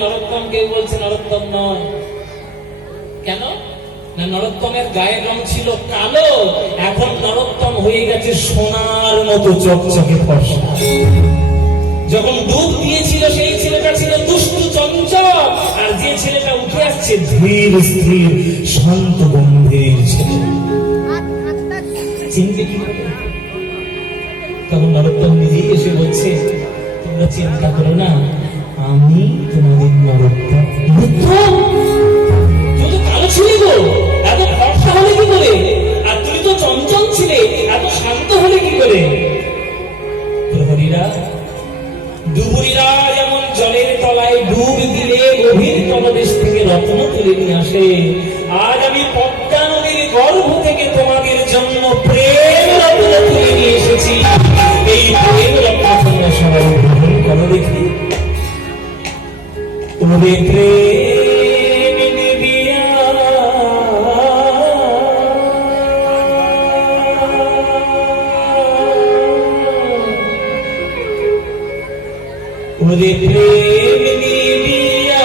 নরোত্তম, কেউ বলছে নরোত্তম নয়। কেন না, নরোত্তমের গায়ের রং ছিল কালো, এখন নরোত্তম হয়ে গেছে সোনার মতো চকচকে ফর্সা। যখন ডুব দিয়েছিল সেই ছেলেটা ছিল দুষ্টু চঞ্চল, আর যে ছেলেটা উঠে আসছে ধীর স্থির শান্ত গম্ভীর ছেলে। চিনতে কি করে? তখন নরোত্তম নিজেই এসে বলছে, তোমরা চিন্তা করো না, আমি তোমাদের নরোত্তম। তুই তো কালো ছিলি গো, এত ফর্সা হলে কি করে? আর তুই তো চঞ্চল ছিলে, এত শান্ত হলে কি করে? প্রহরীরা ডুবুরিরা যেমন জলের তলায় ডুব দিলে গভীর তলদেশ থেকে রত্ন তুলে নিয়ে আসে, আজ আমি পদ্মা নদীর গর্ভ থেকে তোমাদের জন্য প্রেম রত্ন তুলে নিয়ে এসেছি। এই প্রেম রত্ন তোমরা সবাই গ্রহণ করো দেখি। তোমাদের প্রেম নিবিয়া ওরে প্রেম নিবিয়া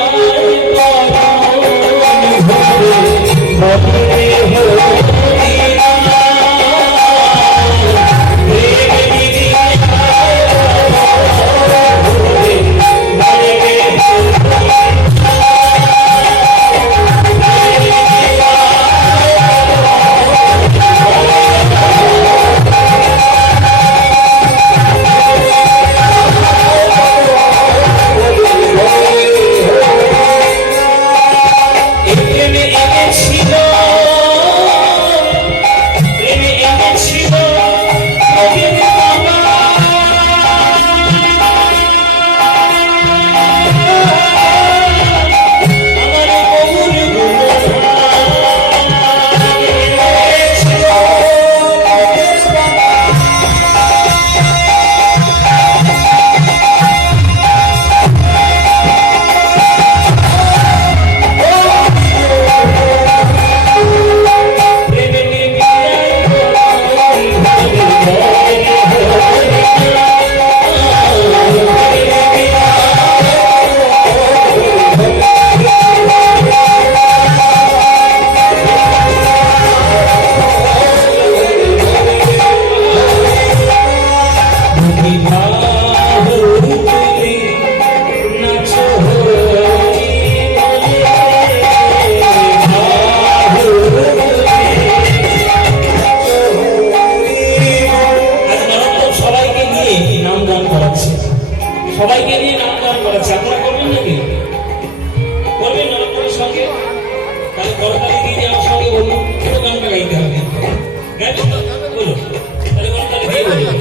সবাইকে নিয়ে নাম গান করাচ্ছে। আপনারা করবেন নাকি? করবেন নরোত্তমের সঙ্গে? তাহলে করতালি দিয়ে আমার সঙ্গে বলুন, কেন গানটা গাইতে হবে? গাইবেন তো? বলুন, তাহলে করতালি দিয়ে বলুন।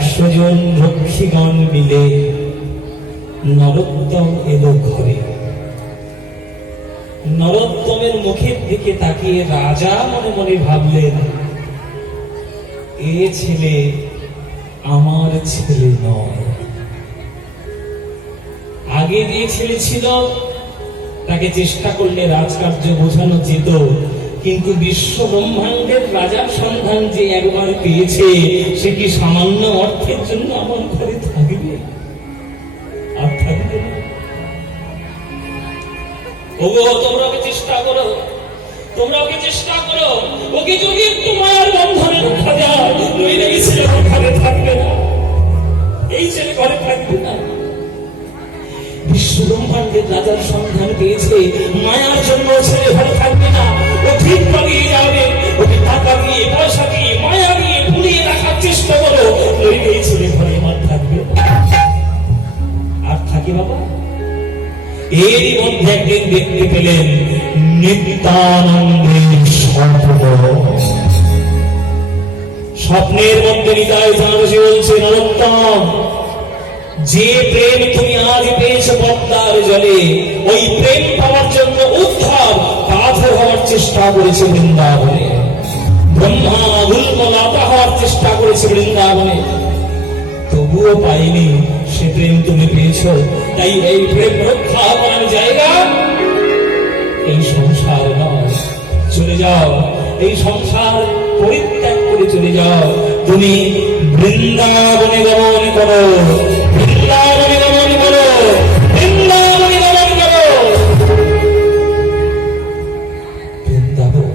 100 জন রক্ষীগণ মিলে নরোত্তম এলো ঘরে। নরোত্তমের মুখের দিকে তাকিয়ে রাজা মনে মনে ভাবলেন, এ ছেলে আমার ছেলে নয়। আগে যে ছেলে ছিল তাকে চেষ্টা করলে রাজকার্য বোঝানো যেত, কিন্তু বিশ্ব ব্রহ্মাণ্ডের রাজার সন্ধান যে একবার পেয়েছে সে কি সামান্য অর্থের জন্য আমার ঘরে থাকবে? আর থাকবে না। ওগো, তোমরা ওকে চেষ্টা করো, তোমরা ওকে চেষ্টা করো, ওকে যদি একটু মায়ের বন্ধনে রক্ষা দেয়, নইলে এই ছেলে ঘরে থাকবে না, এই ছেলে ঘরে থাকবে না। বিশ্ব ব্রহ্মাণ্ডের রাজার সন্ধান পেয়েছে, মায়ার জন্য ছেলে ঘরে থাকবে না। ও ঠিক পালিয়ে যাবে, ওকে টাকা দিয়ে, পয়সা দিয়ে, মায়া দিয়ে ভুলিয়ে রাখার চেষ্টা করো, নইলে এই ছেলে ঘরে আমার থাকবে না। আর থাকে বাবা? এরই মধ্যে একদিন দেখতে পেলেন নিত্যানন্দের স্বপ্ন। স্বপ্নের মধ্যে নিতাই জানাসি বলছে, নরোত্তম, যে প্রেম তুমি আজ পেয়েছো পদ্মার জলে, ওই প্রেম পাওয়ার জন্য উদ্ধার পাথর হওয়ার চেষ্টা করেছে বৃন্দাবনে, ব্রহ্মা গুলমলাতা হওয়ার চেষ্টা করেছে বৃন্দাবনে, তবুও পাইনি। সে প্রেম তুমি পেয়েছ, তাই এই প্রেম রক্ষা করার জায়গা এই সংসার নয়। চলে যাও, এই সংসার পরিত্যাগ করে চলে যাও, তুমি বৃন্দাবনে গমন করো, বৃন্দাবনে গমন করো, বৃন্দাবনে গমন করো। বৃন্দাবন?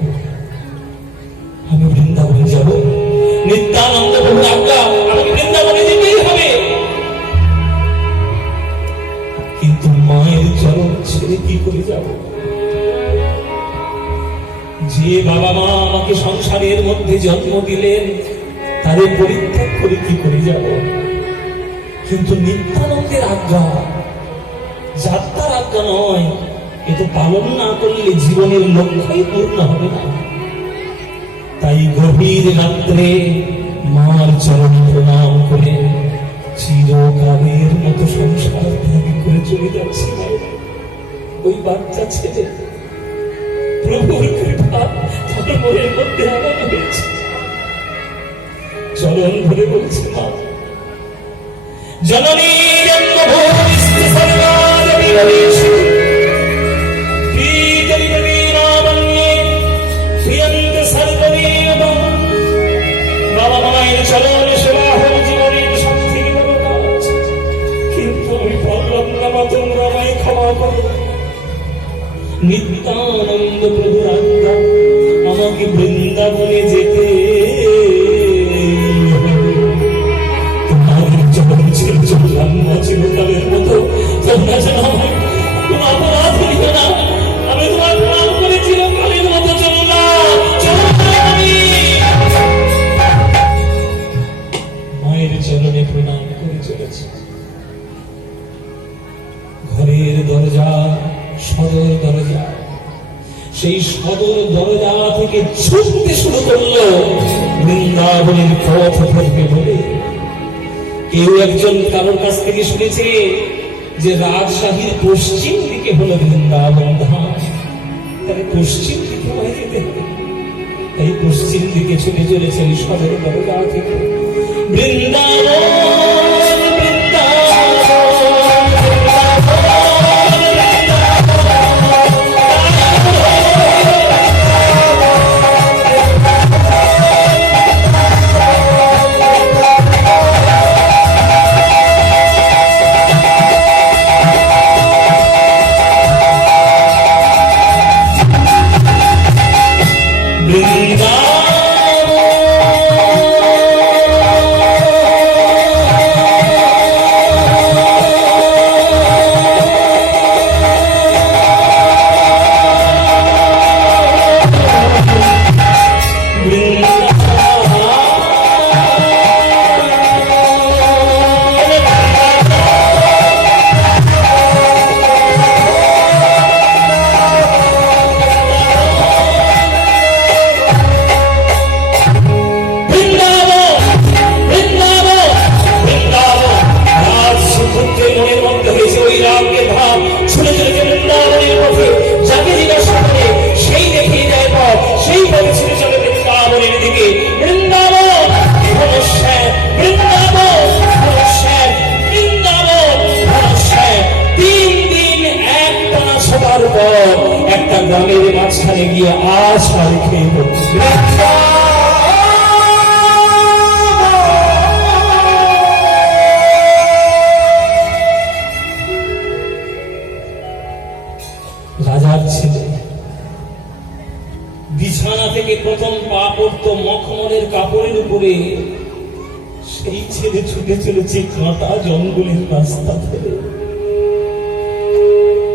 আমি বৃন্দাবনে যাব? নিত্যানন্দ প্রভু আজ্ঞা, আমাকে বৃন্দাবনে যেতেই হবে। কিন্তু মায়ের চরণ ছেড়ে কি করে যাব? যে বাবা মা আমাকে সংসারের মধ্যে জন্ম দিলেন, তাদের পরিত্যাগ করে কি করে যাব? কিন্তু নিত্যানন্দের আজ্ঞা, যাত্রার আজ্ঞা নয়, এ তো পালন না করলে জীবনের লক্ষ্যই পূর্ণ হবে না। তাই গভীর রাত্রে মার চরণ প্রণাম করে চিরকালের মতো সংসার ত্যাগ করে চলে যাচ্ছে। ওই বাচ্চা ছেলে প্রভুর কৃপা তার মনের মধ্যে আনন্দ হয়েছে। চরণ ধরে বলছে, মা জননী জন্মভূমিস্থ সর্বাদপি ভবেষু প্রিয়তমে রামণ্যে প্রিয়ন্তে সর্বমেব। বাবা মায়ের চরণ সেবা হল জীবনের সবথেকে বড় কাজ, কিন্তু আমি পারলাম না মা, তোমরা আমায় ক্ষমা করো। নিত্যানন্দ প্রভুর আজ্ঞা, আমাকে বৃন্দাবনে যেতে চিরকালের মতো। তোমরা যেন আমার কোনো অপরাধ করিও না, আমি তোমার প্রণাম করে চিরকালের মতো চললাম। মায়ের চরণে প্রণাম করে চলেছে। ঘরের দরজা, সদর দরজা, সেই সদর দরজা থেকে ছুটতে শুরু করলো বৃন্দাবনের পথ ধরবে বলে। কেউ একজন কারোর কাছ থেকে শুনেছে যে রাজশাহীর পশ্চিম দিকে হলো বৃন্দাবন ধাম, তাহলে পশ্চিম দিকে হয়ে যেতে হবে। এই পশ্চিম দিকে ছুটে চলেছে এই সদর দরজা থেকে বৃন্দাবন। গিয়ে আশা রেখে রাজার ছেলে বিছানা থেকে প্রথম পা পড়তো মখমলের কাপড়ের উপরে, সেই ছেলে ছুটে চলেছে কাঁটা জঙ্গলের রাস্তা ধরে।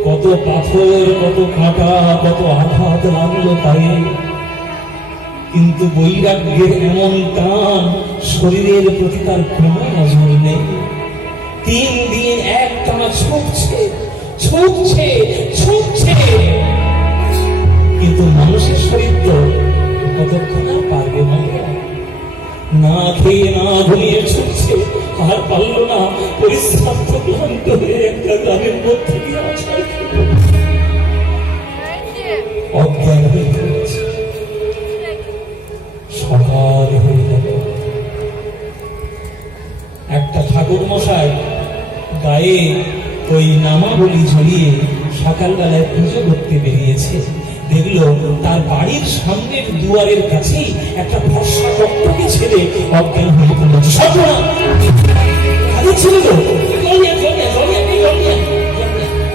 কত পাথর, কত কাঁটা, কত আঘাত লাগলো পায়ে, কিন্তু বৈরাগ্যের এমন টান, শরীরের প্রতি তার কোনো নজর নেই। 3 দিন এক টানা ছুটছে ছুটছে ছুটছে, কিন্তু মানুষের শরীর তো কতক্ষণ আর পারবে না খেয়ে না ঘুমিয়ে ছুটছে, আর পারল না। পরিশ্রান্ত ক্লান্ত হয়ে একটা গ্রামের মধ্যে অজ্ঞান হয়ে পড়েছে। সকাল হয়ে গেল। একটা ঠাকুর মশাই গায়ে ওই নামাবলি ঝরিয়ে সকালবেলায় পুজো করতে বেরিয়েছে। দেখলো তার বাড়ির সামনের দুয়ারের কাছেই একটা ফর্সা টকটকে ছেলে অজ্ঞান হয়ে পড়েছে।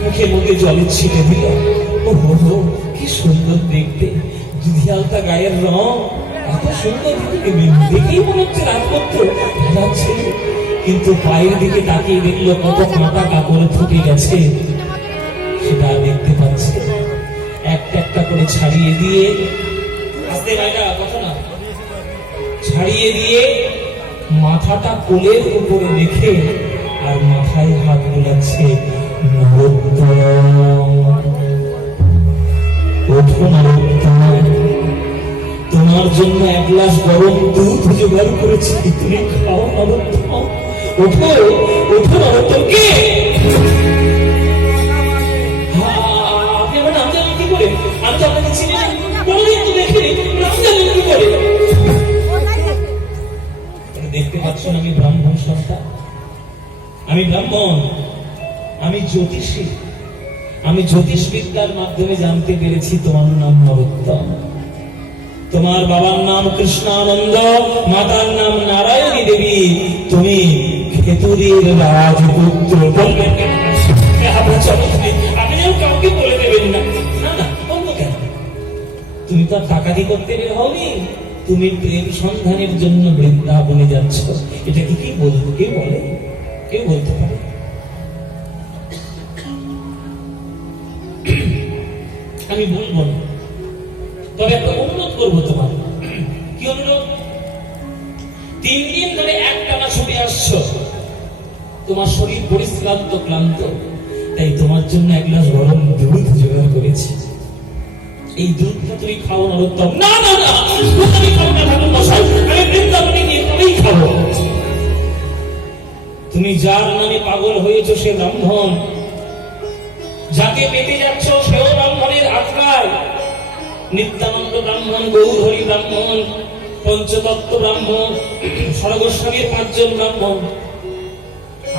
মুখে মুখে জলের ছিটে দিল। ও কি সুন্দর দেখতে, দুধি আলতা গায়ের রং, এত সুন্দর দেখেই মনে হচ্ছে রাজপুত্র ছেলে। কিন্তু পায়ের দিকে তাকিয়ে দেখলো কত কাঁটা কাপড়ে ফুটে গেছে, সেটা দেখতে পাচ্ছে। একটা একটা করে ছাড়িয়ে দিয়ে, আস্তে ভাইটা কথা না, ছাড়িয়ে দিয়ে মাথাটা কোলের উপরে রেখে আর মাথায় হাত বোলাচ্ছে। তোমার জন্য 1 গ্লাস গরম দুধ জোগাড় করেছি, তুমি খাও নরোত্তম। ওঠো ওঠো নরোত্তম। কে আপনি আমার নাম জানেন কি করে? আমি তো আপনাকে চিনি না, কোনোদিন তো দেখিনি, নাম জানেন কি করে? দেখতে পাচ্ছ আমি ব্রাহ্মণ সন্তান, আমি ব্রাহ্মণ, আমি জ্যোতিষী। আমি জ্যোতিষ বিদ্যার মাধ্যমে জানতে পেরেছি তোমার নাম নরোত্তম। তোমার বাবার নাম কৃষ্ণানন্দ, মাতার নাম নারায়ণী দেবী। তুমি খেতুরির রাজপুত্র। বলবেন আপনি যেন কাউকে বলে দেবেন না। না না, বলবো কেন? তুমি তো টাকাতি করতে বের হওনি, তুমি প্রেম সন্ধানের জন্য বৃন্দাবনে যাচ্ছ। এটা কি বলবো? কে বলে? কেউ বলতে পারে? আমি বলবো না, তবে একটা অনুরোধ করবো তোমার। কি অনুরোধ? 3 দিন ধরে একটানা ছুটে আসছো, তোমার শরীর পরিশ্রান্ত ক্লান্ত, তাই তোমার জন্য 1 গ্লাস গরম দুধ জোগাড় করেছি। এই দুধটা তুমি খাও নরোত্তম। না না না, দুধ আমি খাবো না ঠাকুর মশাই, আমি বৃন্দাবনে গিয়ে তবেই খাবো। তুমি যার নামে পাগল হয়েছো সে ব্রাহ্মণ, যাকে পেতে যাচ্ছ সেও ব্রাহ্মণের আখড়ায়। নিত্যানন্দ ব্রাহ্মণ, গৌরহরি ব্রাহ্মণ, পঞ্চতত্ত্ব ব্রাহ্মণ, সরগোস্বামীর 5 জন ব্রাহ্মণ,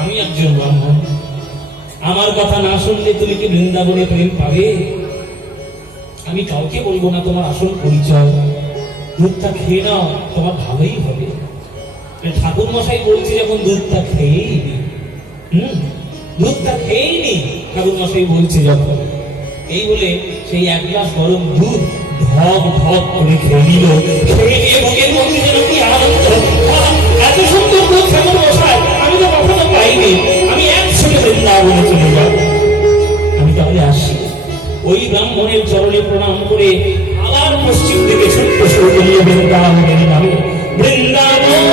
আমি একজন ব্রাহ্মণ। আমার কথা না শুনলে তুমি কি বৃন্দাবনে প্রেম পাবে? আমি কাউকে বলবো না তোমার আসল পরিচয়। দুধটা খেয়ে নাও, তোমার ভালোই হবে। ঠাকুর মশাই বলছে যখন দুধটা খেয়েই নি, দুধটা খেয়েই নি, ঠাকুর মশাই বলছে যখন। এই বলে সেই 1 গ্লাস গরম দুধ ঢক ঢক করে খেয়ে নিল। খেয়ে নিয়ে বুকের মধ্যে যেন কি আনন্দ! এত সুন্দর দুধ ঠাকুর মশাই আমি তো কখনো পাইনি। আমি একসাথে বৃন্দাবনে চলে যাব। আমি তাহলে আসি। ওই ব্রাহ্মণের চরণে প্রণাম করে আবার পশ্চিম দিকে ছুটতে শুরু করল বৃন্দাবনের নামে। বৃন্দাবন